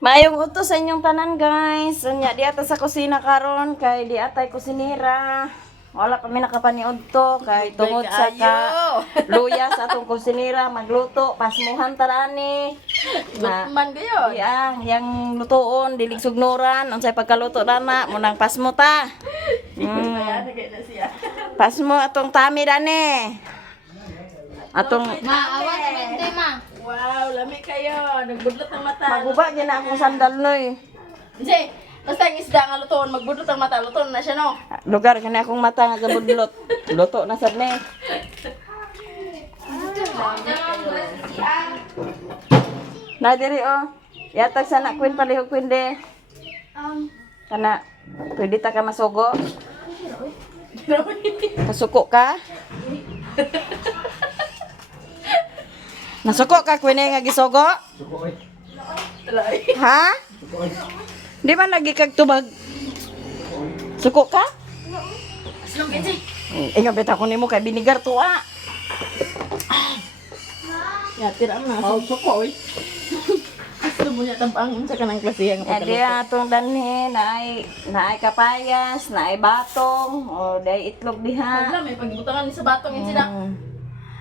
Maayong utos sa inyong tanan, guys. Unya di ata sa kusina karon kay di atay kusinira. Wala pa mi nakapaniud to kay tungod sa luya sa atong kusinira magluto pasmuhan tarani. Man kayo. Yang lutoon dilig sugnuran unsay pagkaluto dana munang pasmo ta. Pasmo atong tami dani. Atong Maawa sa mente, ma. Wow, lami kayo. Nagbudlot ng mata. maguba gyud na akong sandal noy. Jay, basta ang isda nga lutoon, magbudlot ang mata. Lutoon na siya, no? Lugar kani akong mata nga gabudlot. Luto na sad ni. Na diri oh. Yatag sana queen palihog queen de. Kana pwede ta ka masugo. Kasuko ka? Nasuko ka queen nga gisugo? Ha? Di man lagi kag tubag. Suko ka? Aslong ka, Jay. Inga beta ko nimo kay binigar to ah. Ya, tira mo na. Oh, suko, oy. Gusto mo niya tampang sa kanang klase ang Edi atong danhi naay kapayas, naay batong, o day itlog diha. Wala, may pagbutangan ni sa batong yun sila.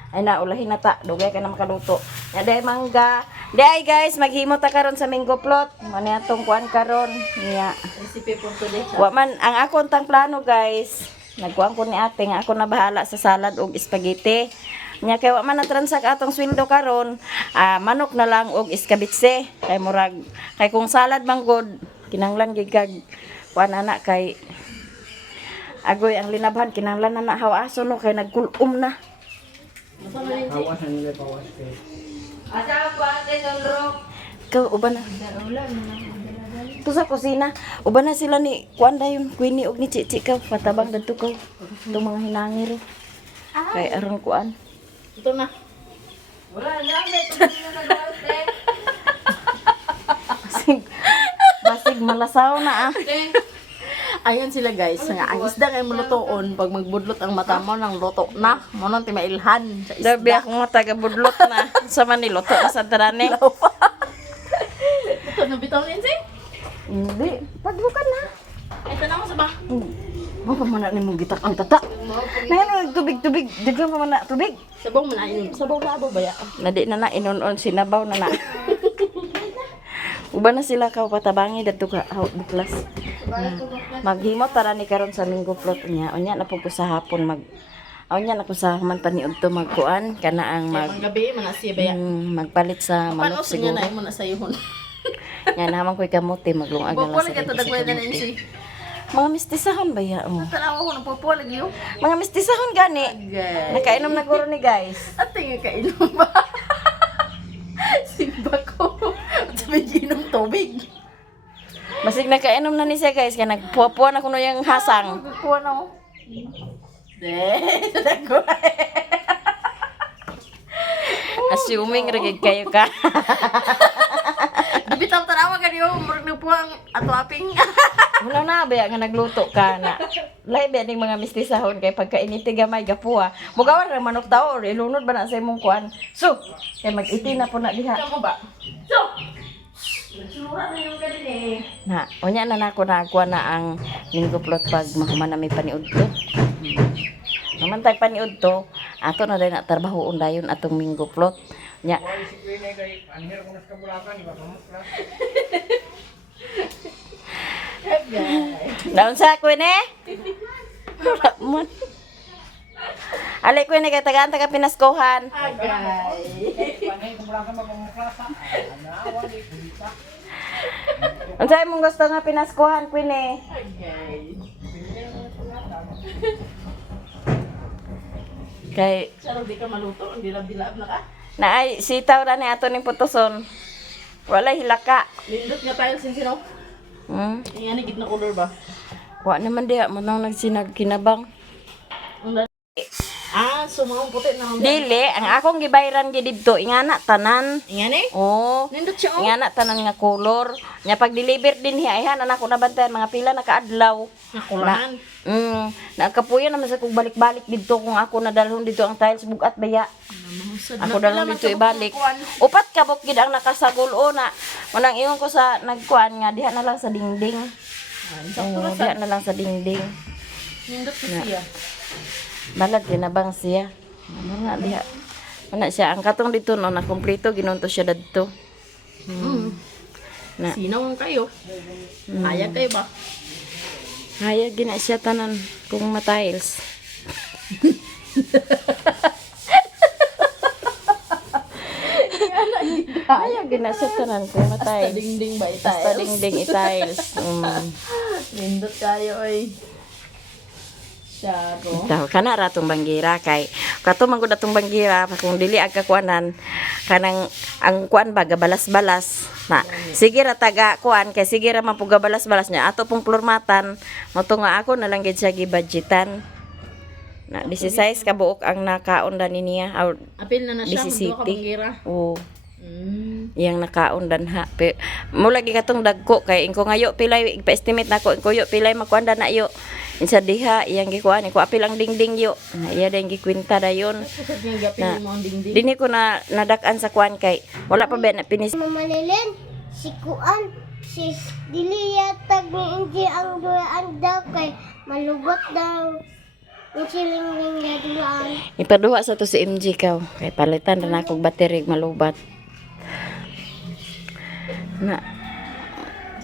Ay na ulahin na ta, dugay ka na makaluto. Ya day mangga. Day guys, maghimo ta karon sa mango plot. Mani atong kuan karon. Niya. Recipe po today. Wa man ang akon tang plano guys. Nagkuan ko ni ate nga ako na bahala sa salad ug spaghetti. Nya kay wa man na transak atong sweldo karon, manok na lang og iskabitse. Kay murag kay kung salad man gud kinahanglan gid kag kuan ana kay agoy ang linabhan kinahanglan na hawaso no kay nagkulum na. Hawasan nila pawas kay. Asa ko ate Sondro? Ikaw uban na. Tu sa kusina, uban na sila ni kuan dayon Queenie og ni Chichi ka patabang dadto ko. Itong mga hinangir. Kay aron kuan. Ito na. Basig malasaw na ah. Ayun sila guys, nga ang isda ngay mulutoon pag magbudlot ang mata mo nang luto na, mo nang timailhan sa isda. Dabi akong mataga budlot na sa Manilo to sa darane. Ito na bitaw niyan si. Hindi, pagbukan na. Ito na mo sa ba. Mo pa man ni mong gitak ang tata. Nayon tubig, daghan pa man na tubig. Sabaw mo na inom. Sabaw na ba ya? Nadi na na inon-on sinabaw na na. Uban na sila ka patabangi dadto ka buklas. Maghimo tara ni karon sa linggo plot niya. Unya na pug ko sa hapon unya na ko sa man paniud to magkuan kana ang Ang gabi man na siya ba ya? magpalit sa manok Paano siya siguro. na mo na sa ihon? Yan naman ko'y kamote maglungag na lang Pupuli sa ka to dito dagway sa na kamote. si. Mga mistisahon ba ya? Oh. Tanawa ko ng pupuli gyud. Mga mistisahon gani. Guys. Nakainom na guro ni guys. At tingin ka inom ba? Simba ko. Sabi ginom tubig. Masig nakainom na ni siya guys kaya nagpuwa-puwa na kuno yung hasang. Kuha na ako. Dagway. Assuming rigid kayo ka. Bitaw tanawa ka niyo, murag nagpuang ato aping. Wala na ba nga nagluto ka na. Lahi ba ning mga mistisahon kay pagkainiti gamay gapuha. Mugawan ra manok tao or ilunod ba na sa imong kuan. So, kay mag-iti na po na diha. Kamu ba? So. Sura na yung ganun eh. Na, unya na nako na kuan na ang linggo plot pag mahuman na may paniud to. Naman tay paniud to, ato na day na trabahoon dayon atong minggo plot. Nya, Si Queen ay kay anher ko nas kabulakan iba pamukla. daon sa ko ni. Wala man. Alay ko ni kay tagaan taga pinaskohan. Agay. Panay kabulakan ba pamukla sa. Anawa di kulita. Unsay mong gusto nga pinaskohan ko ni? Agay. Kay Sarap di ka maluto, hindi bilab na ka. naay sitaw ra ni ato ning putuson. Wala hilaka. Lindot nga tayo sinsino. Ingani gid na color ba? Wa naman diha mo nang nagsinag kinabang. So mga puti na ang Dili, ang akong gibayran gid didto ingana tanan. ingani? Oh. Nindot siya oh. Ingana tanan nga color. Nya pag deliver din hiya ana ko nabantayan mga pila na kaadlaw. Nakulahan. Nakapuya naman sa kog balik-balik didto kung ako nadalhon dito ang tiles bugat baya. Ako na lang dito ibalik. Upat ka bukid ang nakasagol na. Manang ingon ko sa nagkuan nga diha na lang sa dingding. Diha na lang sa dingding. Nindot ko siya. Balag kinabang siya. Ano nga diha. Ana siya ang katong dito no na kumpleto ginunto siya dadto. Na Sinaw kayo. Hayag kayo ba? hayag gina siya tanan kung matiles. Hayag gina siya tanan kung Sa matiles. dingding ba Basta itayo? dingding itiles. Nindot kayo ay. Syaro. Tahu kana ratong banggira kay kato man gud atong banggira kung dili ag kakuanan kanang ang kuan baga balas-balas na sige ra taga kuan kay sige ra man pug balas-balas nya ato pong plurmatan mo to nga ako na lang gid siya gibudgetan na 16 ka buok ang nakaon dan niya or Apil na siya. Magduwa ka 17. bangira. oh iyang nakaon dan ha mo lagi katong dagko kay ingko ngayo pilay ipa-estimate nako ingko yo pilay makuan na yo insa diha iyang gikuan ko apil ang dingding yo na iya ding gikwenta dayon Kusog yung gapin mo ang dingding. dini ko na nadak-an sa kuan kay wala pa ba na pinis Mamalilin, si Kuan, si Dili yatag ni Inji ang dulaan daw kay malubot daw. Ang siling-ling na dulaan. ipaduha sa to si MG kaw kay palitan ra na kog battery malubat na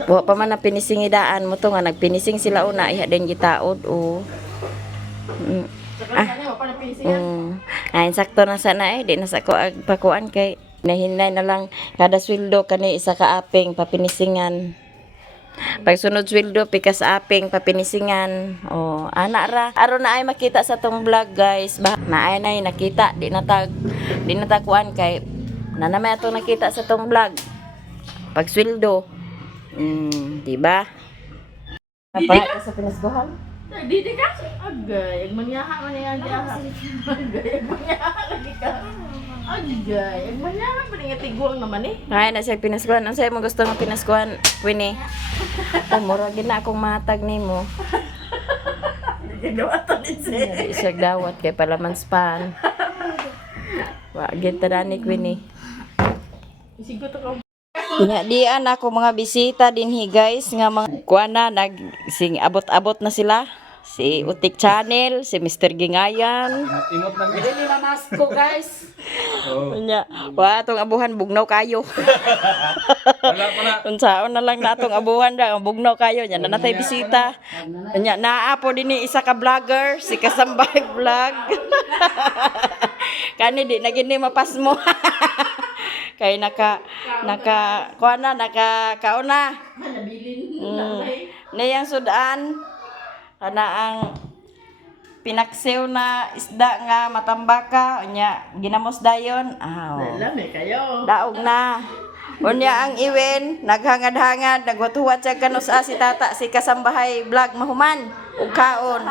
wa pa man na pinisingidaan mo to nga nagpinising sila una iha din gitaod o Saka kanya, wapa na pinisiyan. Ay, sakto na sana di na sa ko agpakuan kay nahinay na lang kada sweldo kani isa ka aping papinisingan. Pag sunod sweldo pikas aping papinisingan. Oh, ana ra. Aron na ay makita sa tong vlog guys. Na ay nakita di na kuan kay nanamay ato nakita sa tong vlog. Pag sweldo. Di ba? Apa sa pinasgohan? Didi ka? Agay, agmanyaha man yan di aha. Agay, agmanyaha lagi ka. Agay, agmanyaha pa nga tiguang naman eh. Ay, na siya pinaskuhan. Ang sa'yo mo gusto nga pinaskuhan, Winnie? Mura gina akong matag ni mo. Gagawa to din siya. Hindi siya dawat kay palaman span. Wa, gintaranik, Winnie. Isigot ako. Nya dian ako mga bisita dinhi guys nga mga kuana sing abot-abot na sila. Si Utik Channel, si Mr. Gingayan. Imot lang Dili na masko guys. Nya, wa atong abuhan bugnaw kayo. Wala pa na. Unsaon na lang natong abuhan da, bugnaw kayo nya na natay bisita. Nya naa po dinhi isa ka vlogger, si Kasambay Vlog. Kani di na gini mapas mo. Kay kauna. Niyang sudan ana ang pinaksiw na isda nga matambaka nya ginamos dayon. Lami kayo. Daog na. Unya ang iwen naghangad-hangad nagwatuwat siya kanus si tata si Kasambahay Vlog mahuman ug kaon.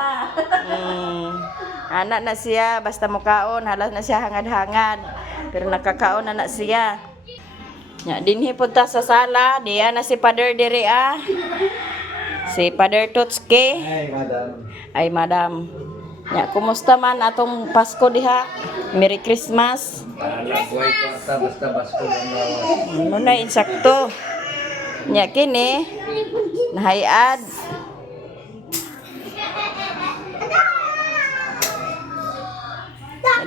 Ana na siya basta mukaon halas na siya hangad-hangad pero nakakaon na siya. Nya dinhi pud ta sa sala diya na si Father diri si Father Tutski. Ay madam. Nya kumusta man atong Pasko diha? Merry Christmas. Buhay pa ta basta basko lang. Ano na insakto. Nya kini nahayad.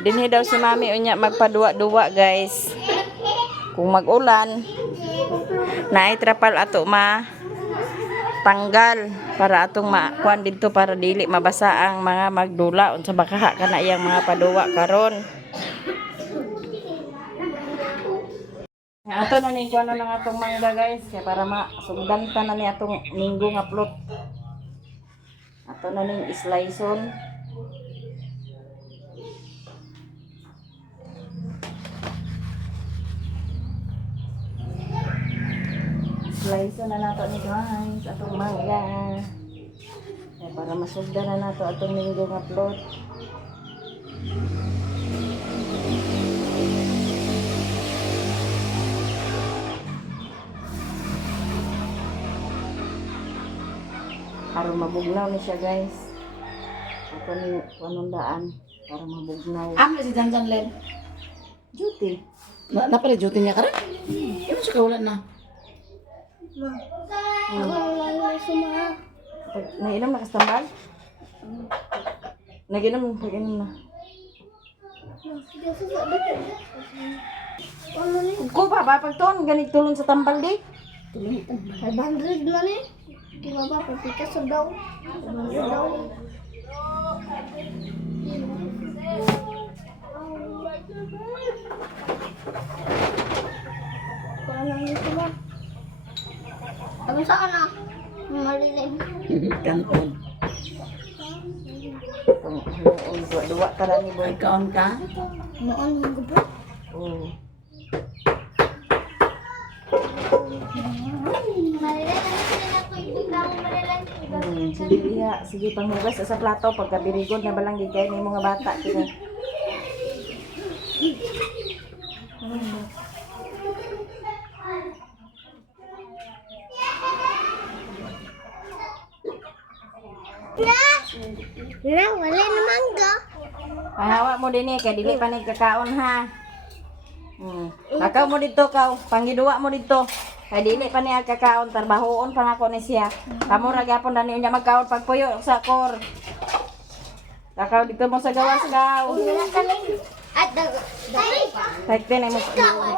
Dinhi daw si Mami unya magpaduwa-duwa guys. Kung mag-ulan, naay trapal ato tanggal para atong makuan dito para dili mabasa ang mga magdula unsa bakaha kana iyang mga paduwa karon. Ato na ni kuan na lang atong mangga guys kaya para masugdan ta na ni atong minggo nga plot. Ato na ning sliceon. Slice na nato ni guys atong mangga. Kaya para masugdan na nato atong minggo nga plot. Aron mabugnaw ni siya guys. Ato ni panundaan para mabugnaw. Amla si Janjan Len. Duty. Napala duty niya karon? Ano siya kawalan na? Ma. Ako lang may sumaha. Nainom na kastambal? Nag-inom na. Ano ni? Ko pa ba pagton ganit tulon sa tambal di? 500 man eh. Di ba ba? Pagpikas sa daw. 500 daw. Wala lang dito ba? Ano saan na? Malilim. Kanon. Duwa ka lang ni boy. Kaon ka? Noon mo gubo? Oh. Sige diha, sige panghugas sa plato pagkabirigod na balang gikay ni mga bata kini. Na, wala na mangga. Ay hawa mo din kay dili pa ni kakaon ha. Lakaw mo dito kaw, panggiduwa mo dito. Kay dili pa niya kakaon trabahoon pa nako ni siya. Kamo ra gyapon dani unya magkaon pagpuyo sa kor. Lakaw dito mo sa gawas daw. Wala kami. At dali. Kahit din ay mo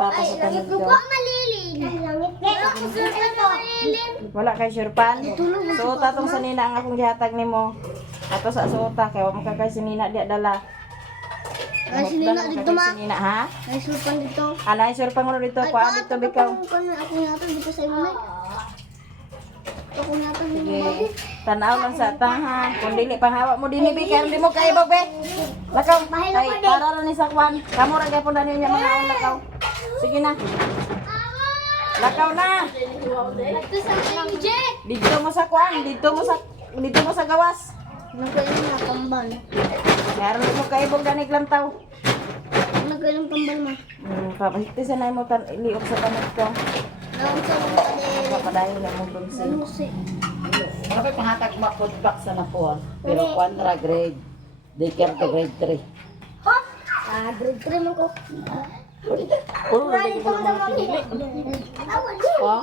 papa sa tanod Gubo daw. malilin. Langit Wala kay surpan. So tatong sa nina ang akong gihatag nimo. Ato sa suota kay wa mo ka kay sinina dia dala. Ay, sinina dito ma. Sinina ha? Ay, sulpan dito. Ana surpan mo dito ko dito bitaw. Ako natin dito sa imo. Ako natin dito. Sige. Tanaw lang sa taha. Kung dili pang hawa mo dinhi bi kay di mo kaibog be. Lakaw. Kay para ra ni sakwan. Kamo ra gyapon dani niya mga on lakaw. Sige na. Lakaw na. Ito sa MJ. Dito mo sa kwan, dito mo sa gawas. Nagkainom na kambal. Meron mo kaibog danig lantaw. Nagkainom kambal ma. Papahiti sa nay mo tan iliog sa tanod ko. Naon sa mga kadere. Papadayon na mo tunsi. Manusi. Ano pa pahatag ma-food box sa napuan? Pero kwanra grade. Daycare to grade 3. Ah, grade 3 mo ko. Puro lagi po ng mga pinili. Ha?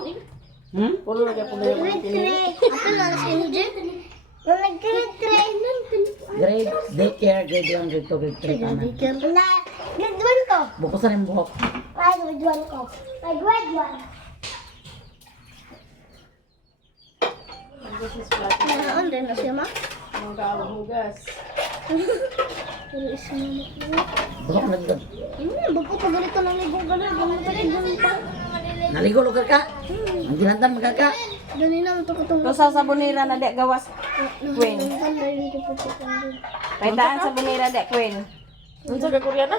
Puro lagi po ng mga Grade pinili. 3. Ato na na si MJ. Nung nag-grade 3. Grade, daycare, grade 1, grade 2, grade 3 ka na. Na, grade 1 ko. Bukusan yung buhok. Ay, grade 1 ko. Ay, grade 1. Naon din na siya ma. Mga kahugas. Pero isa na Buhok na dito. Bago pa ganito lang ligo gano'n. Ganun pa. Naligo lugar ka? Ang ginantan magkaka? Dali na, ito ko itong... To sa sabunira na di gawas. Queen. Dali ko po ito. Kay daan sa bunira di Queen. Unsa ka Koreana?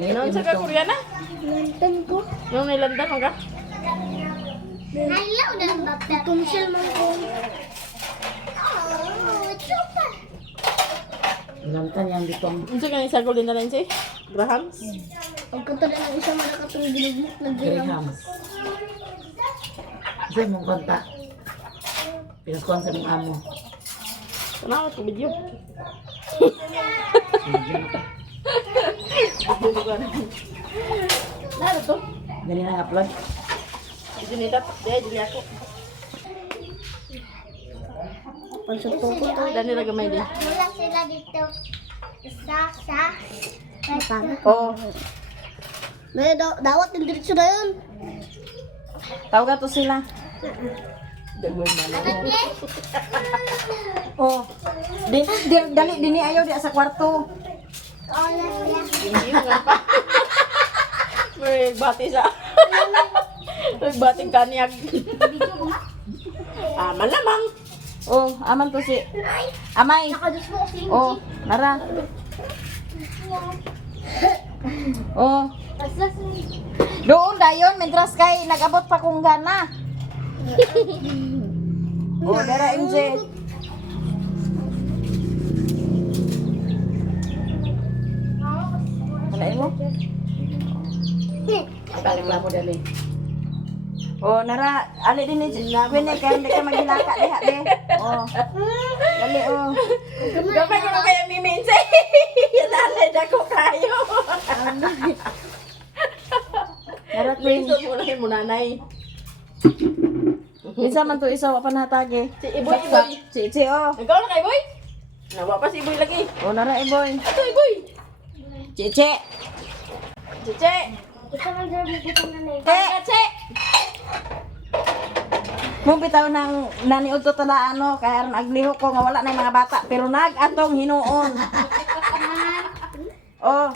Unsa ka Koreana? Lantan ko. Yung nilandan mo ka? Hello, dan bapak. Tungsil mo ko. Oh, super. Ginantan yung ditong Unsa ka ni sagol din na lang si? Grahams? Ang kata na ng isa malakatong ginugmok na ginam. Grahams. Kasi mong konta. Pinaskuhan sa mong amo. Tanaw ko video. Lalo to. Ganyan ang upload. Video ni dapat dia jadi aku. Pansutong ko to. Dan nila gamay din. Wala sila dito. Isa sa... Oh, May dawat din diretso na yun. tawag to sila. Dagway man. Oh. Dali dini ayaw di sa kwarto. Ola sila. Hindi nga pa. May bati sa. May bating kanyag. Ah, malamang. Oh, aman to si Amay. Nakadus mo kasi. Oh, nara. Oh, Aslas. doon dayon mentras kay nagabot pa kung gana. Oh, dara MJ. Kalain mo? Ang talim lang mo dali. Oh, nara, ali din ni Queen kaya hindi ka maghilaka diha be. Oh. Dali oh. Gamay ko na kaya miminse. Yanalay na ko kayo. Nara Queen. Iso mo na mo nanay. Isa man to isa wa pa natagi. Si Iboy, Iboy. Si oh. Ikaw na kay Iboy? Nawa pa si Iboy lagi. Oh, nara Iboy. Ito Iboy. Cici. Cice. Ito na dyan, bigyan na na Cice. Mong bitaw nang naniud to tala ano kaya aron agliho ko nga wala na yung mga bata pero nag-atong hinuon. Oh.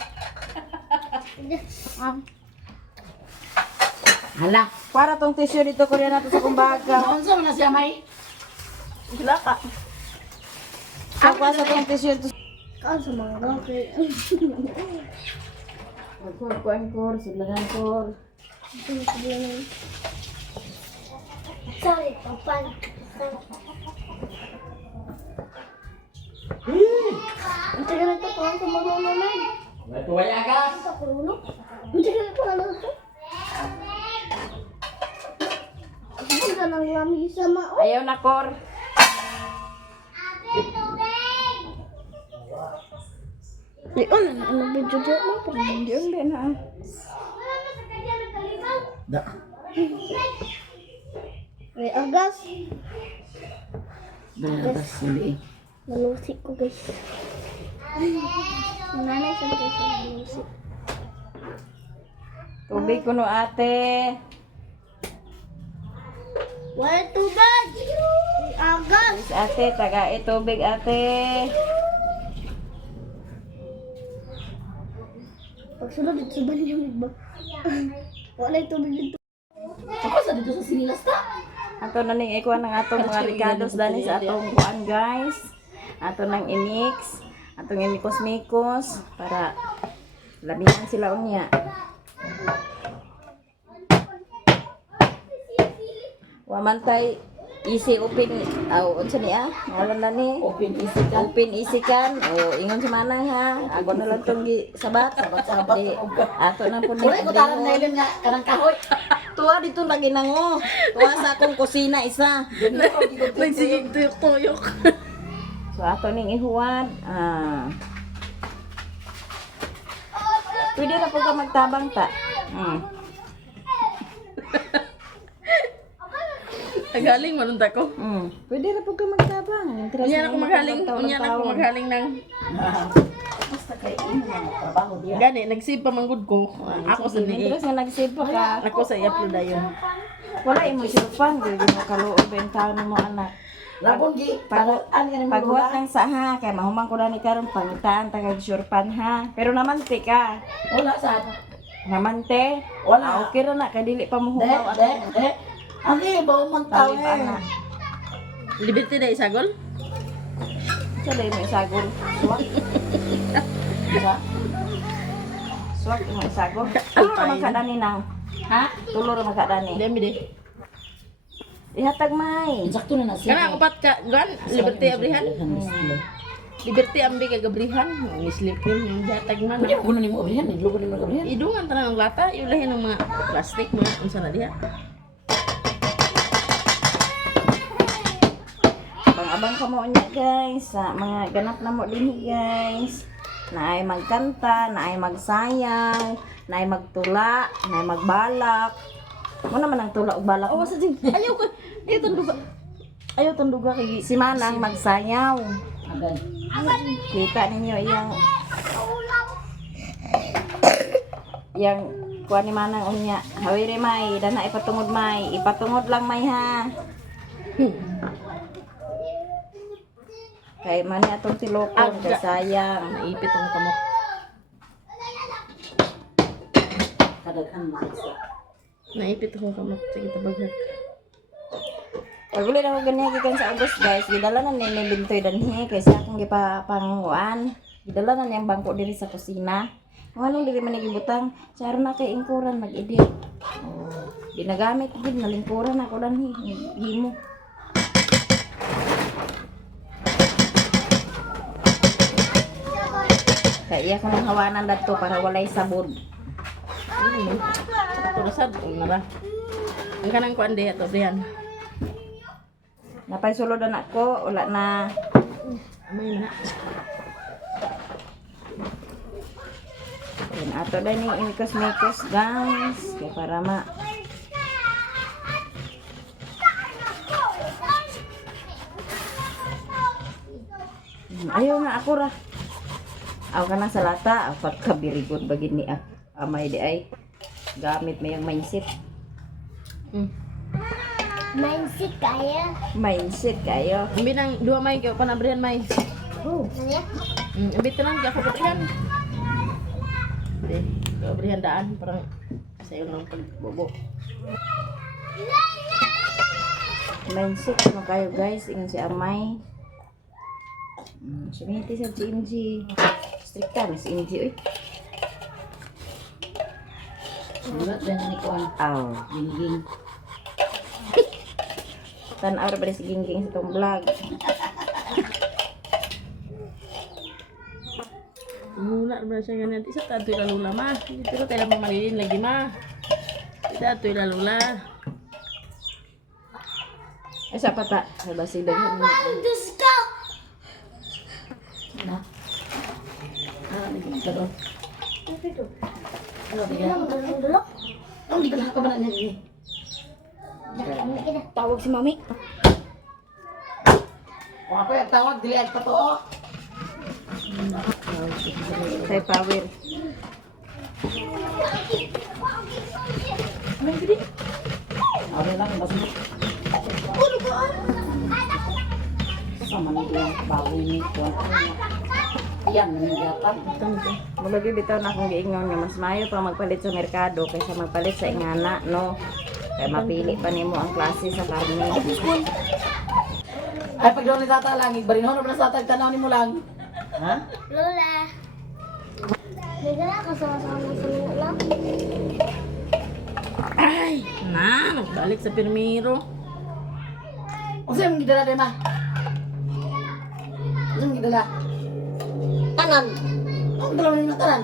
Hala. Para tong tissue dito ko rin nato sa kumbaga. Unsa man na siya may? Sila ka. So, sa tong tissue dito. Ikaw sa mga gawin. Kuan-kuan, sudlanan ko. Sorry, papan. Ang tagal na ito, kung sa mga naman. Ito ay agas. Ang takulunok. Ang tagal na ito, ano ito? Ang tagal ng lamig sa mao. Ayaw na kor. Di, ano video dyan mo? Parang Yun din na. Da. may agas. Dalas hindi. Malusik ko guys. Nanay sa guys sa malusik. Tubig kuno ate. Wala tubig! May agas! Please, ate, taga tubig ate. Pagsunod dito sa balimig ba? Wala tubig dito. Ako sa dito sa sinilas ta. Ato na ning ikuan ng atong mga ricados dani sa atong kuan guys. Ato nang imix, atong imikos-mikos para labihan sila unya. Waman tay easy open unsa niya? Ngalan na ni Open easy ka. open easy kan. O ingon si manang ha. Ako na lang tong sabat. Sabat-sabat. Di, ato na po Wala ko taran na yun nga kanang kahoy. Tuwa dito lagi nango. Tuwa sa akong kusina isa. Nagsigig tuyok-tuyok. So ato ning ihuwad. Pwede na po ka magtabang ta. Nagaling manunta ko. Pwede na po ka magtabang. Interest Unya na ko maghaling, unya na ko maghaling ng Basta kay imo nga trabaho diya. gani nagsip pa manggod ko. Ako sa ni Interest nga nagsave pa ka. ako sa i-upload ayon. Wala imo surpan. Dili mo kaluob yung taon mo anak. Labon gi. Pag-an yan mo. Paghuwat lang sa ha. Kaya mahumang ko na ni karon pangitaan tagag surpan ha. Pero namante ka. Wala sa. Namante. Wala. Okay ra na. Kaya dili pa mo De, humaw. de. Ani ba man tao Talib ana. Liberty na isagol? Sa dahil mo isagol. Swak. Diba? Swak mo isagol. Tulo ra magkadani nang. Ha? Tulo ra magkadani. Demi de. Ihatag may. Insakto na siya. Kana upat ka gan Liberty abrihan. Liberty ambi ka gabrihan. Ni slip yung jatag man. Pwede ko na nimo abrihan, lugo nimo abrihan. Idungan tanang ng lata, yulahin ng mga plastic mga unsa na diha. Abang ka mo niya guys. Sa mga ganap na mo din guys. Na ay magkanta, na ay magsayaw, na ay magtula, na ay magbalak. Mo naman ang tula ug balak. Oh, sa din. Ayaw ko. Ayaw tanduga. Ayaw tanduga kay Si Manang magsayaw. Agan. Kita ninyo yang kuha ni Manang unya. Hawiri may, dana ipatungod may. Ipatungod lang may ha. Kay man atong tilokon kay sayang. naipit ang kamot. Kadaghan mo sa. Naipit akong kamot sa kitabaghat. Pag uli na ko ganyan gikan sa August guys, gidala na ni Bintoy danhi kay sa akong gipapanguan. Gidala na niyang bangko diri sa kusina. Kung anong diri man nagibutang, sa na kay ingkuran mag-edit. Oh, ginagamit gid nalingkuran ako danhi. Himo. Kaya iya ko nang hawanan dadto para walay sabon. Ito na sad, una ra. Ang kanang kuan diha to, Brian. Napay sulod na ko, wala na. Amay na. Yan, ato na ni imikos-mikos, guys. Kaya para ayaw na ako ra. Aw ka na sa lata, apat ka birigod bagid ni amay di ay. Gamit mo yung mindset. Mindset kaya. Mindset kayo. Ambi nang duha may kay pa na Brian may. Ano yan? Ambi tanan ka ko Brian. Brian daan parang sayo lang pagbobo. Mindset ano kayo guys, ingon si amay. Sumiti sa si MG. Stricta na si MG oy. Sulat din ni Kuan. Aw. Gingging. Tan-aw ra ba si Gingging sa tong vlog. Mula ba siya ganyan? Isa tatoy la lula ma. Pero kailan mo malilin lagi ma. Isa tatoy la lula. Ay sa pata, sa basig daghan. Diyos ka! Na. Naging ka doon. Ano ito? Ano bigla? Dulok? Ang bigla ka ba na niya? Tawag si Mami. Kung ako yung tawag, dili ang totoo. Kay Power. Ano lang, basta. Sama na yung baboy ni Kuan. Yan, nangyayatan. Mulagi bitaw na akong giingon nga mas maayo pa magpalit sa merkado kaysa magpalit sa ingana, no? Kaya mapili pa nimo ang klase sa karne. Ay, pag doon ni Tata lang, igbarin ho na sa Tata, tanaw ni mo lang. Ha? Lola. Nagala ka sama-sama sa mga lang. Ay, na, nagbalik sa pirmiro. O sa'yo mong gidala, Dema? Sa'yo mong gidala? Tanan. Ang dalaw na yung tanan.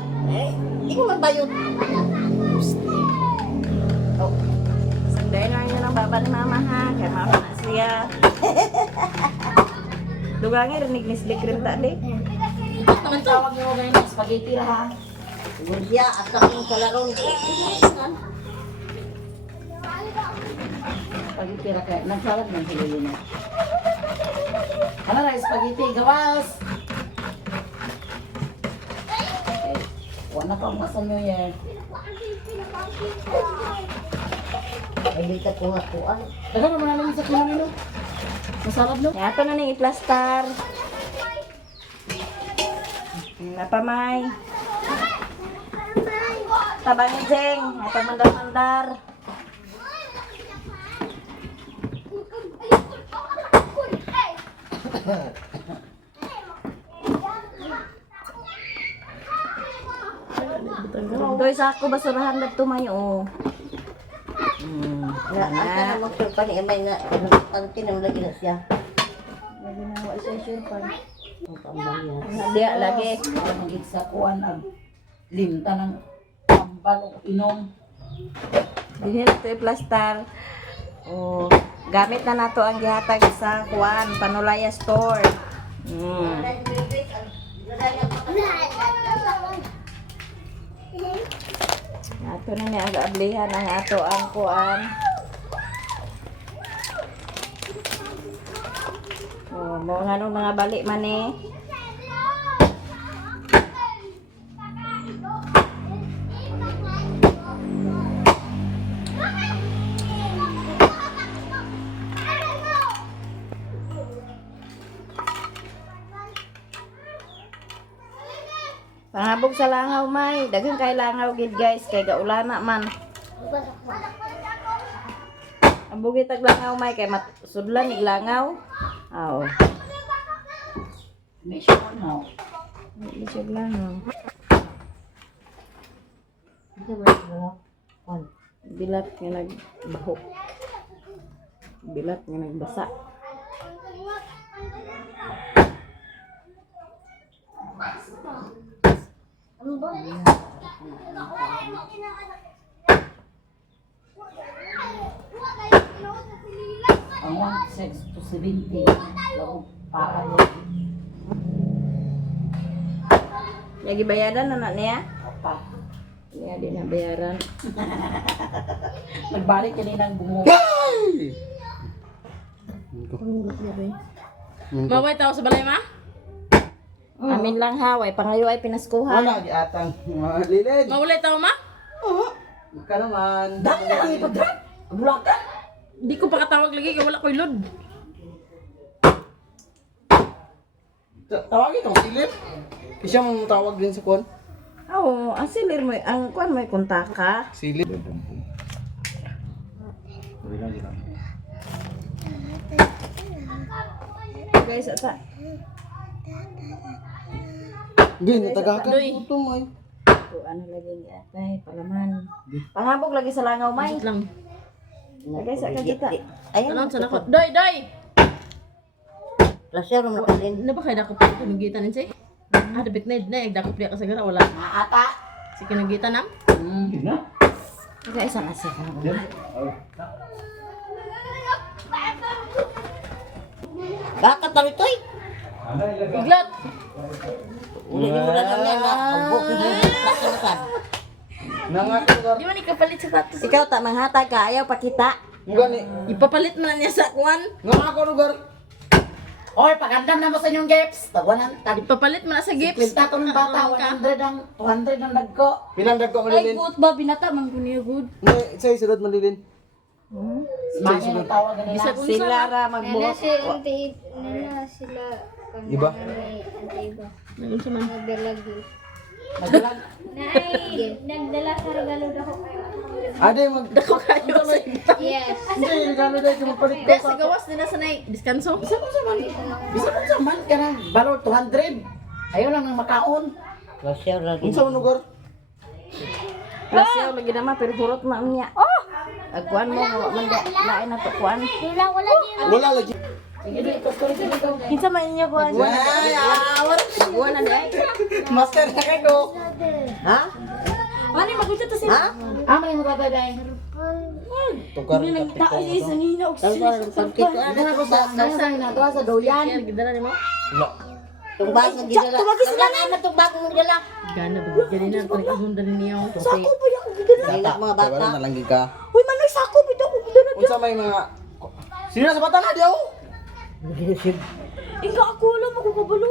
Hindi ko magbayot. Sanday na yun ang baba ni Mama ha. Kaya mama na siya. Dugangi rinig ni Slick rin tadi. Ang tawag niyo ngayon ng spaghetti ra, ha? Gurya, at akong kalaron. Spaghetti ra kaya. Nagsalag ng sila yun. Ano na, spaghetti, gawas! Wala pa ang nasa New Year. Ay, ka kuha-kuha. Tagal naman namin sa kilo. Masarap, no? Yato na ni iplastar. Napamay. Tabangin Jeng. Napamandar-mandar. Doy sa ako basurahan na tumayo. Ang kana magsulpan ni Emay na ang tinam lagi na siya. Lagi na wa siya sure pa. Ang pambayan. Dia lagi. Nagig sa kuwan ang limta ng tambal o inom. Dinhi na to iplastar. Oh, gamit na nato ang gihatag sa kuan Panulaya store. Ato na ni aga-ablihan ang ato ang kuan. Oh, mo nga nung mga balik man eh. Pangabog sa langaw may, daghang kay langaw gid guys, kay gaulana man. Abugit tag langaw may kay sudlan ig langaw. Oo. May siya mo. Hindi siya langaw. Bilat nga nagbaho. Bilat nga nagbasa. Mga 6 to 70. Lago para niya. Lagi bayaran anak niya? Apa? Niya din na bayaran. Nagbalik yan ng bungo. Maway tao sa balay ma? Amin lang ha, way pangayo ay pinaskuhan. Wala, di atang malilid. Mawalay tao ma? Ka naman. Dati na kayo pagkat. Bulakan. Di ko pa katawag lagi kaya wala ko'y load. Tawagin itong silip. Kasi mong tawag din sa kuwan. Oo, ang silir mo, ang kuan mo kontak ka. Silip. Guys, ata. Hindi, natagakan Doy. po ito, may. Ito, ano lagi ni atay, palaman. Panghabog lagi sa langaw, may. Wait lang. Lagay sa kagita. Ayun. Tanong sa nako. Doy, doy! Lasya rum nakalin. Na ba kaya dako pa kinagitan din siya? Ah, dapit na dako pa ka sa gara wala. Mga ata. Si kinagitan nam? Lagay isang asa ka. Bakit na ito eh? Iglot! Uli mo na lang yan. Huwag ko na nakalakan. Di man ikapalit sa patos. Ikaw tak manghatag ka, ayaw pakita. Gani. Ipapalit man na niya sa kuwan. Nga ako lugar. Oy, pagandam na mo sa inyong gifts. Tawanan. Ipapalit man na sa gifts. Kwenta ko ng bata. 100 ang 200 ang nagko. Pinandag ko Ay, malilin. good ba? Binata man ko niya good. May isa isulod malilin. Mami ang tawagan nila. Bisa kung Sila sa. ra magbuhat. Sila Iba? Naging sa man. nagdalagi. Nagdalag. Nagdala sa regalo daw kayo. Ade, mag... Dako kayo sa ito. Yes. Hindi, regalo dahil kumapalit ko Des, sa... gawas din na sanay. Diskanso. Bisa mo sa man. Bisa mo sa man ka ng balor 200. Ayaw lang ng makaon. Unsa man lugar? Lasyaw lagi naman pero hurot man niya. Oh! Agkuan mo, hawa man da. Lain na to kuan. Wala din. Wala lagi. Sige dito, tuloy sa ikaw. Kinsa man niya kuan? Ay, awar. Kuan na di ay. Master na kayo. Ha? Mani magkita to sila. Ah, may mababaday. Tukar ka tiko. nina og Ano ko sa nagawa sa doyan. Yan, gidala ni mo. Wala. Tumbas ng gidala. Tumbas sila na. Ano tumbas ng gidala? Gana ba? Ganina, tanig-igunda rin niya. Sako ba yung gidala? Kailan mga bata. Tawaran na lang ka. Uy, manay sako bitaw ko gidala. Unsa may mga... Sino na sa bata na diyaw? Ika ako lang magkakabalo.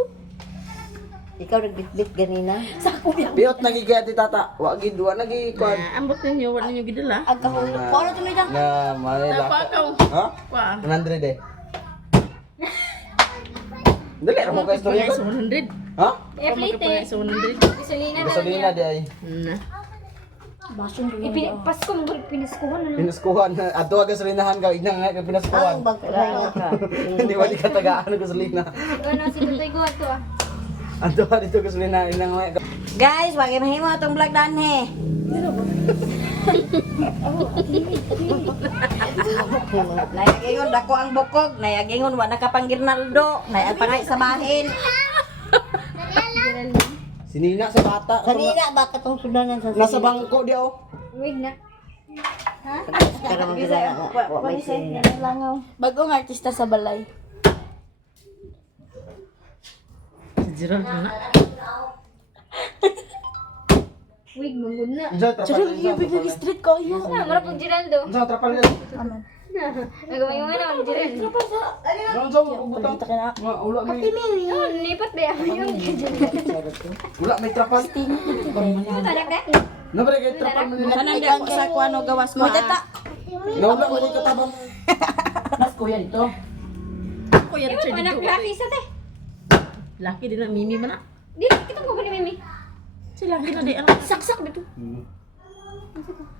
Ikaw nagbitbit ganina. Sako ba? Biyot nagigaya ti tata. Wa gid wa nagi kuan. Ambot ninyo, wala ninyo gidala. Agkahulog. Paano to na Na mali Tapa la. ka. Ha? Kwa. 100 eh. Dali ra mo ka istorya Pagpagay ko. sa 100. Ha? Pagpagay sa 100. Gasolina di ay. Na. Pasko mo pinaskuhan na. Pinaskuhan na ato ang gasolinahan ka inang nga kag pinaskuhan. Hindi wali ka tagaan ng gasolina. Ano si Tutoy ko ato ah. Ato dito gasolina inang nga. Guys, wag mahimo atong vlog danhe. Nayagingon dako ang bukog, nayagingon wa nakapanggirnaldo, nayapangay sa bahin. Sinina sa bata. Kanina ba katong sudanan sa Nasa bangko di oh. Wig na. Bagong artista sa balay. Si Gerald na. Wig mangod na. Unsa trapal? Street ko iya. Mara pag Geraldo. Unsa trapal? Nagawin mo na ang Geraldo. Unsa butang? Nga ulo may Oh, lipat ba yung ulo may trapal. Tadak na. Nabre kay trapal man nila. Kanang di ako sa kuano gawas mo. Tata. Nawala mo ka tabang. Mas kuya dito. Kuya Richard Anak dito. laki sa te. Laki din ang Mimi man na. Di kita ko ni Mimi. Si laki na di alam. Saksak dito.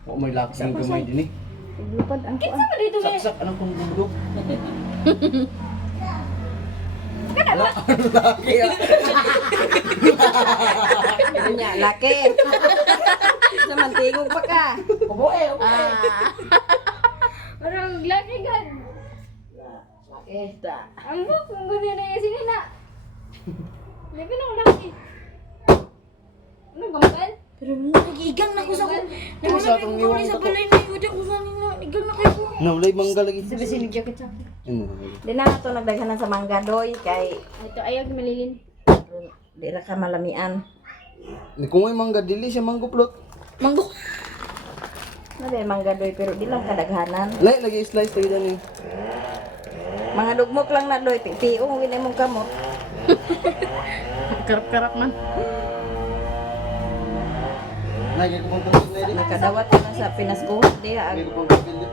O may laki ang gamay din eh. Kinsa man dito ni? Saksak anong kumbulok. Nya laki. Samantingog pa ka. Kuboe. Ah. Parang laki gad. Eta. Ang buk kung ganyan na yung sini na. Lepi na laki. Ano gamal? Pero nagigang na ko sa ko. Ito sa atong niwang Sa tako. balay na yun ako sa nila. Igang na kayo. Nawalay mangga lagi. Sabi sinig jacket sa akin. Ano? Di na ito nagdaghanan sa mangga doy kay Ito ayag malilin. di ra ka malamian. Ni kung may mangga dili siya mangguplot. Manggo. Nabi mangga doy pero di lang kadaghanan. Lagi slice lagi dani. Mga dugmok lang na doy, tiong wala mong kamot. Karap-karap man. Lagi ko pang plastic na din. Nakadawat na sa pinaskuhan diha. Lagi ko pang plastic din.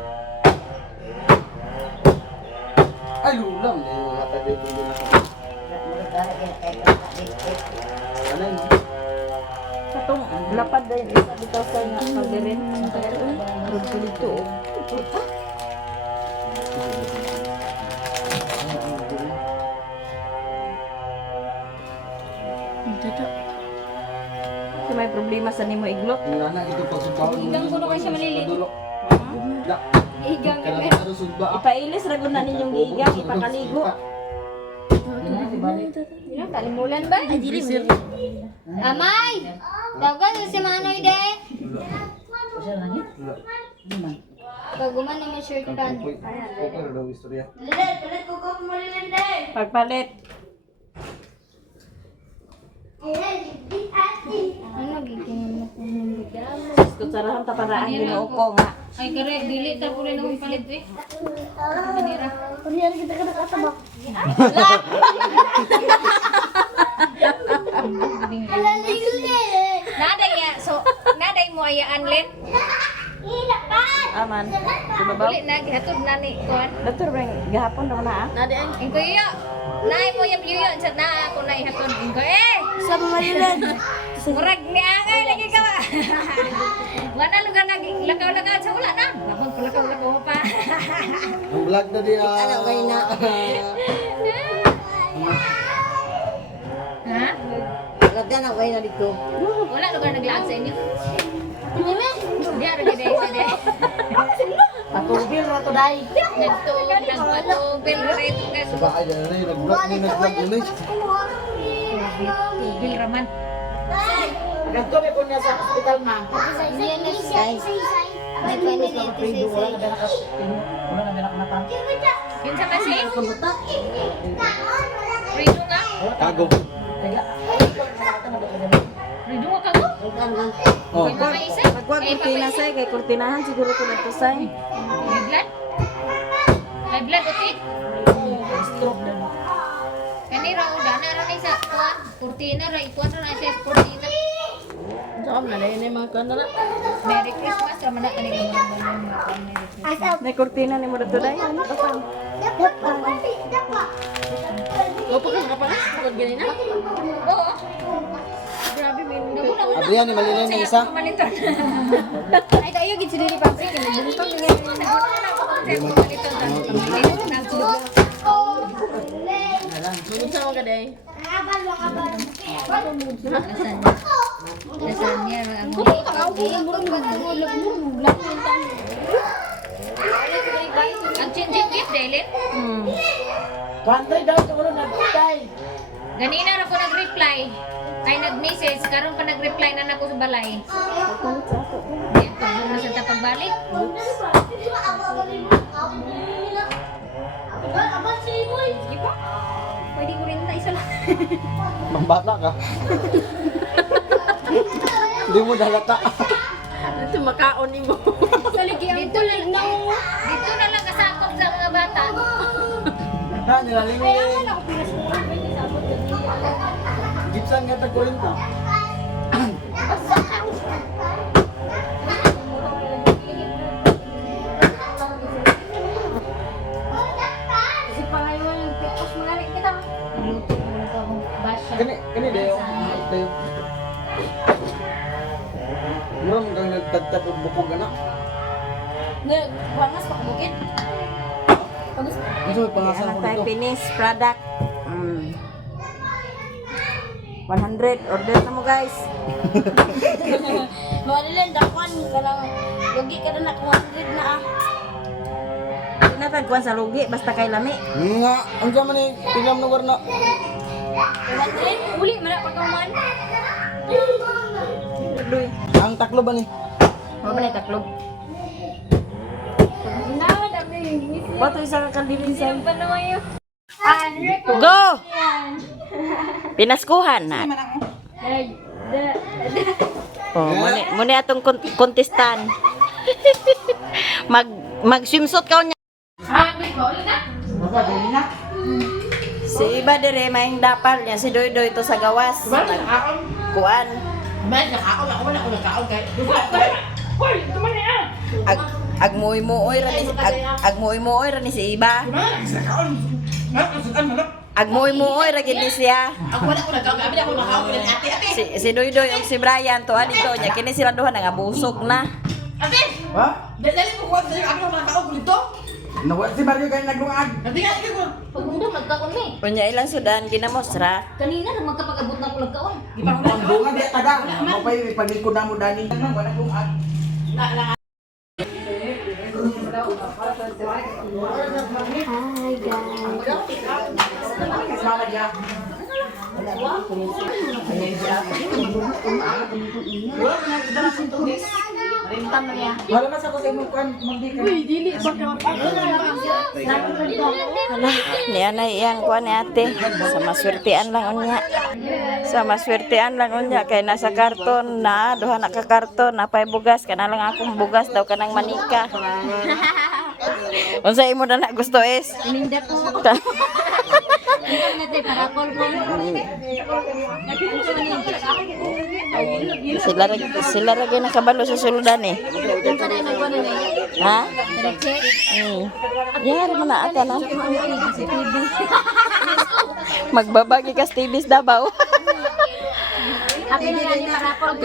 Ay lulam ni mata din din ako. Ano yun? Katong lapad din isa bitaw sa nga pagdirin. Rodko dito. Kung may problema sa nimo iglot. Wala na ito pagsubawon. Igang ko na kayo siya malilin. Da. Igang ka Kana pero. ano sugba. Ipailis ra gud na ninyong giigang ipakaligo. Sino kalimulan ba? Ay dili mo. Amay. Dagan si Manoy de. Paguman na may shirt kan. Okay daw istorya. Pagpalit. Ano gikingan mo kung nabigyan mo? Kutsarahan ta para ang Ginoo ko nga. Ay kare dili ta puli na palit eh. Manira. Kunyari kita ka nakatabak. Naday ya. So naday mo ayaan len. Aman. Subabaw. Dili na gihatod na ni kuan. Doktor bang gahapon daw na ah. Nadi ang Ingko yo. Nay mo yung yuyo sa na ako na ihatod. Ingko Sa malilan. Murag ni angay lagi ka ba? Wala lugar lagi lakaw-lakaw sa wala na. Babang lakaw-lakaw pa. Ang vlog na di ah. Ano kay na? Ha? Lagyan ako kayo na dito. Wala lugar naglaan sa inyo. Di ara gid sa de. Patubil na to day. Dito nagpatubel reto ka Ba ay dali nag-vlog ni nag-vlog ulit. bil raman. Ganto may po niya sa hospital ma. May panilitis Wala na benak mata. Yun sa kasi. Rido nga. Kago. Rido nga kago. Oh. May mga isa. Pagwag kurtina say kay kurtinahan siguro ko dito say. May blood? May blood utit? Stroke na. Kanira uda na ra sa kuan. Kurtina ra ikuan ra sa kurtina. Saan na dahil na yung mga kanala. Merry Christmas ra man na kanila mga Merry Christmas. May kurtina ni mo dito day. Ano pa? Opo ka nakapalas. Bukod ganina. Oo. Grabe may Adrian ni malilin ni isa. Ay tayo gid sila ni Patrick ni buntong ni sunod sa mga day. Lasagna ang ang chin-chin gift Delen. Pantay daw siguro na day. Ganina ra ko nag-reply. Ay nag-message karon pa nag-reply na nako sa balay. Yan tungod na sa tapagbalik. Sige po. Pwede ko rin na isa lang. Mambata ka. Hindi mo dalata. Ito makaon ni mo. Dito na lang kasakop sa mga bata. Ha, nilalingin. Gipsan nga tagkurin ta. Kasi pa ngayon yung pictures mga rin kita. Luto mo na akong basya. Kani dayo. Dayo. Meron kang nagtagtag og bukog ana. Wangas pa kabukid. Ito may pangasan Ano ko tayo dito. finish product. 100 order na mo guys. Mawala dakwan ka lang. Lugi ka na 100 na ah. Hindi na tagkuhan sa lugi basta kay lami. Nga, unsa man ni pilam no warna? 100? Uli man na pagkaman. Luy. Ang taklo ba ni? Mo ba na taklog? Bato isa ka kandilin sa. Go! Pinaskuhan na. Oh, muni atong kontestan. Mag swimsuit ka niya. Si iba dire may dapal niya si Doy to sa gawas. Kuan. Agmuoy-muoy ra ni si iba. Agmuoy-muoy ra gid ni siya. Si Doy ug si Brian to dito nya kini sila duha nangabusog na. Ha? Nawala si Mario kay naglungag. Pagundong nagkaon ni. Unya ilang sudan ginamosra. Kanina na magkapag-abot na ako nagkaon. Ang bunga di taga. Mo pa ipaglikod na mo dani. Wala lungag. Hi guys. Wala na sa ko sa imong kan mandikan. Niya na iyang kuan ni ate. Sa maswertean lang unya. Sa maswertean lang unya kay nasa karton na duha na ka karton napay bugas kana lang akong bugas daw kanang manika. Unsa imo na gusto is? Ininda ko. Ang natin para call mo. Sila ra gyud nakabalo sa suludan eh. Ha? Yari man na ata na. Magbabagi ka Stevie's Davao.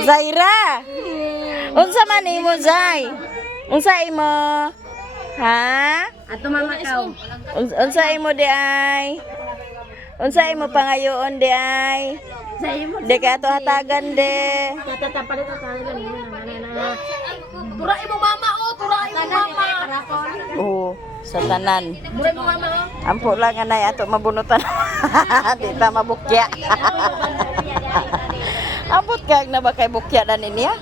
Zaira. Unsa man imo Zay? Unsa imo? Ha? Ato mamakaw. Unsa imo di ay? Unsa imo pangayoon di ay? Sa imo. Di ka ato hatagan de. Tatatapalit ko tayo lang Tura imo mama oh, tura imo mama. Oo, sa tanan. Tura imo mama oh. Ampo lang anay ato mabunutan. Di ta mabukya. Ambot kag na ba kay bukya na niya?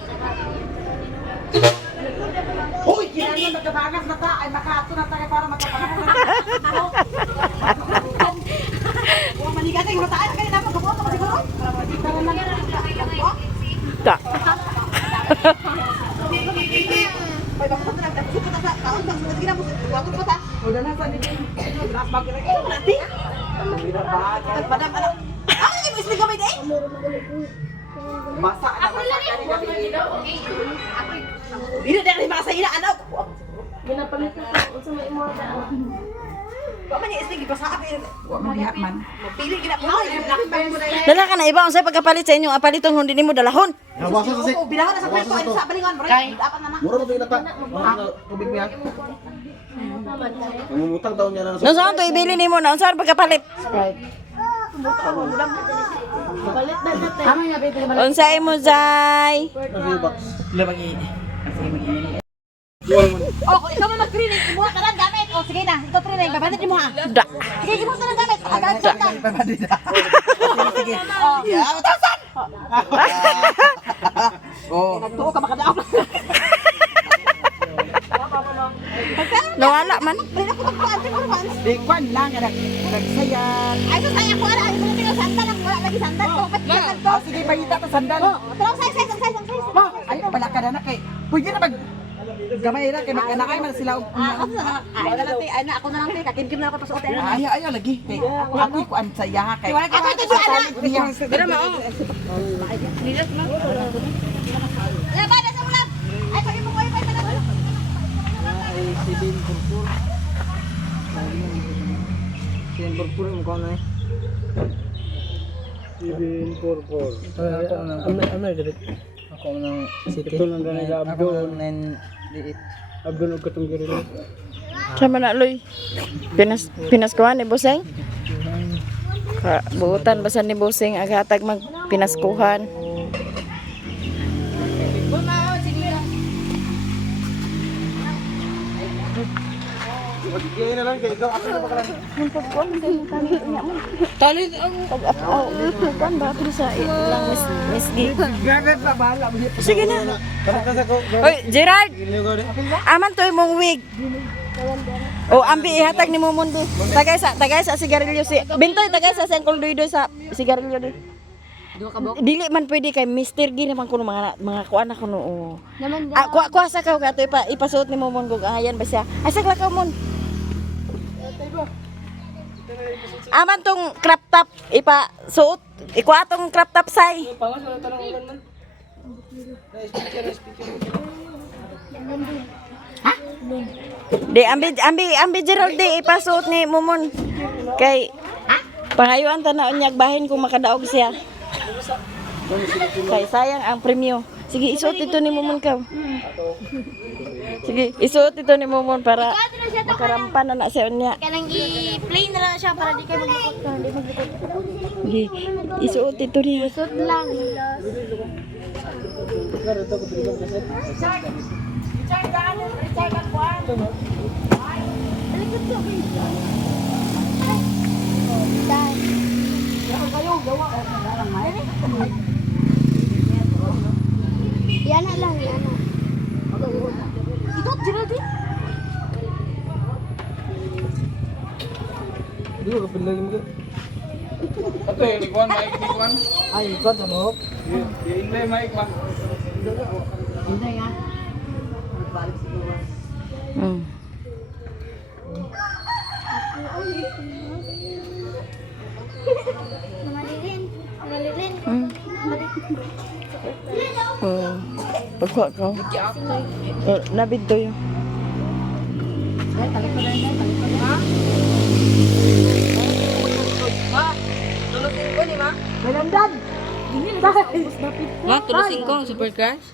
Hoy, kinahanglan magkabagas na ta ay makaato na ta kay para makapangalan. Wa manigatay mo ta ay kay na magbuo ka siguro. Ta. Ay bakit na nagsuko ta sa taon bang sa gina mo wa ko ta. Udah na sa dito. Last bag na eh nanti. Padam ano? Ay, mo isli gamay day. Masa na masa kani gabi. Dili dali masa ina anak. Ginapalit ko unsa may imo da. Wa man isli gipasa abi. Wa man diha man. Pili gina ko. Dala ka na iba unsay pagkapalit sa inyong apaliton hindi nimo dalahon. Nawaso sa sik. Bilangan na sa kwento ay sa balingon. Dapat na na. Mura mo to ina pa. Tubig mo yan. Mumutang daw niya na No saan to ibili nimo na unsa pagkapalit? Palit na natin. Ano nga pwede ka Unsa imo Zay? Oh, kung ikaw man mag-training, imuha ka ng gamit. Oh, sige na. Ito training, babalik mo ha. Da. Sige, imuha ka ng gamit. Agad ka. Sige. Sige. Utasan. Oh. Nagtuo ka makadaap. Nawala man. Pwede ako magpuan, siguro man. Bigwan lang nagsayan. Ay, so saya ko ala. Ay, so tingnan sandal. Ang wala lagi sandal. Oh, sandal to. Sige, bayita ta sandal. Pero size. Ma, ayaw bala ka na kay. Pwede na mag gamay ra kay mag-anakay man sila. Ay, ako na lang tayo. Kakimkim na ako pasuotin. Ayaw lagi. Kay ako ko an saya kay. Wala ka ito sa ala. Pero ma. Laban na sa ulam. Ay, pag mo ko ay pa na. Sama na Loy. Pinaskuhan ni Buseng. Buutan basa ni Buseng agatag mag pinaskuhan. Tali ang pag-apaw. Kan ba pero sa ilang Miss G. Sige na. Oy, Gerard. Aman to imong wig. O ambi ihatag ni Mumun di. Tagay sa sigarilyo si Bintoy tagay sa Sengkol Duydoy sa sigarilyo di. Dili man pwede kay Mr. G naman kuno mga kuan na kuno. Oh. Kuha sa kaw kato ipasuot ni Mumun gug ayan ba siya. Asa la ka mon. Aman tong crop top ipasuot. Ikuha tong crop top say. Di ambi Gerald di ipasuot ni Mumun. Kay pangayuan ta na unyag bahin kung makadaog siya. Kay sayang ang premyo. Sige isuot ito ni Mumun ka. Sige isuot ito ni Mumun para makarampan na siya unya. Kanang i-play na lang siya para di kayo maglikot ka. Hindi maglikot. Sige isuot ito niya. Suot lang. Yan na lang, yan na. Ito, Geraldine. Mm. Malilin. Malilin. Mm. Oh. Pagkuha ka. Nabid to yun. Ma, tulusin ko ang super crush.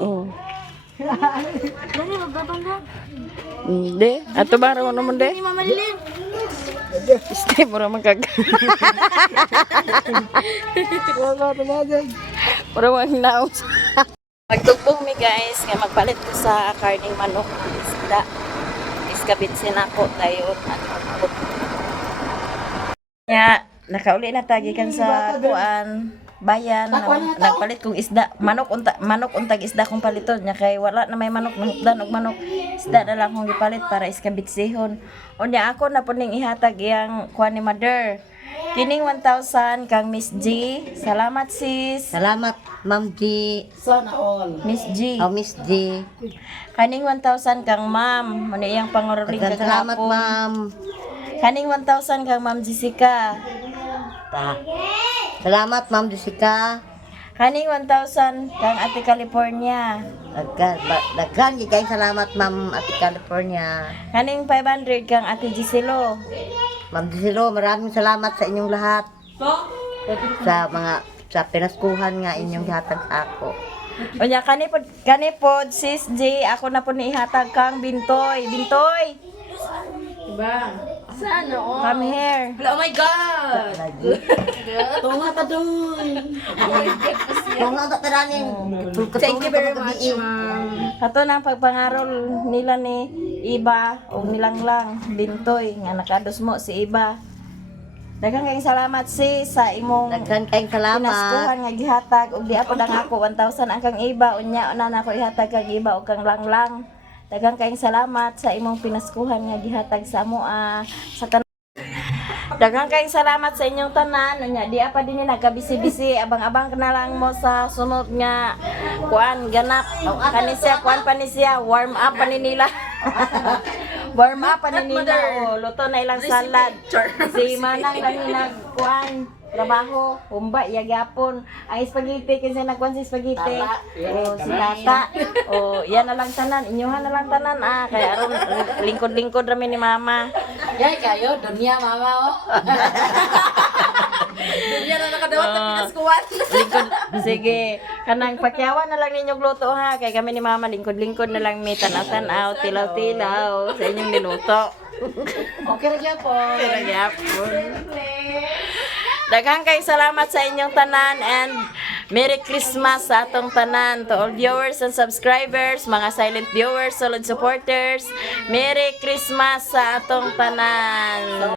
Oh. Hindi. Ato ba raw naman de? Malilin. Stay mo raman kag. Para wang naos. Magtugtog mi guys, nga magpalit ko sa karning manok isda. Iskabit sinako tayo. Ya, nakauli na tagikan sa kuan bayan nagpalit kong isda manok untag isda kong paliton nya kay wala na may manok nahukdan og manok isda na lang kong gipalit para iskabitsihon unya ako na puning ihatag yang kuan ni mother kining 1,000 kang Miss G salamat sis Salamat, Ma'am G. Sana all. Miss G Oh, Miss G. kaning 1,000 kang ma'am mo iyang panguruling Daghang salamat, kagahapon Ma'am. kaning 1,000 kang Ma'am Jessica Ta. Salamat, Ma'am Jessica. kaning 1,000 kang Ate California Daghan kay salamat, Ma'am Ate California. kaning 500 kang Ate Giselo Ma'am Giselo, maraming salamat sa inyong lahat. Sa pinaskuhan nga inyong gihatag sa ako. Unya kanipod sis J ako na po ni ihatag kang Bintoy. Sana oh. Come here. Oh my God! Tunga ta doon. Kung ang tataranin, Thank you very much, ma'am. Kato nang pagpangarol nila ni Iba o nilanglang Bintoy nga nakados mo si Iba. Daghang kayong salamat sis sa imong Daghan kayong salamat. pinaskuhan nga gihatag ug di ako dang ako 1,000 ang kang Iba unya na nako ihatag kang Iba ug kang langlang. Daghang kayong salamat sa imong pinaskuhan nga gihatag sa amo sa daghang kayong salamat sa inyong tanan unya di pa din nagkabisi-bisi abang-abang na lang mo sa sunod nga kuan ganap kanisya kuan pa ni siya warm up pa ni nila warm up pa ni nila oh luto na ilang salad si Manang lani nagkuan trabaho humba yagapon ang spaghetti kinsa nagkuan sa spaghetti o si Tata o yan na lang tanan inyohan na lang tanan kaya aron lingkod-lingkod rami ni mama. Yay kayo, dunya mama oh. Dunya na nakadawat na pinaskuhan. Lingkod, sige. Kanang pakyawan na lang ninyong luto ha. Kaya kami ni mama, lingkod-lingkod na lang may tanaw-tanaw, tilaw-tilaw sa inyong niluto. Okay ra gyud po. Pero yapon. Daghang kayong salamat sa inyong tanan and Merry Christmas sa atong tanan. To all viewers and subscribers, mga silent viewers, solid supporters. Merry Christmas sa atong tanan.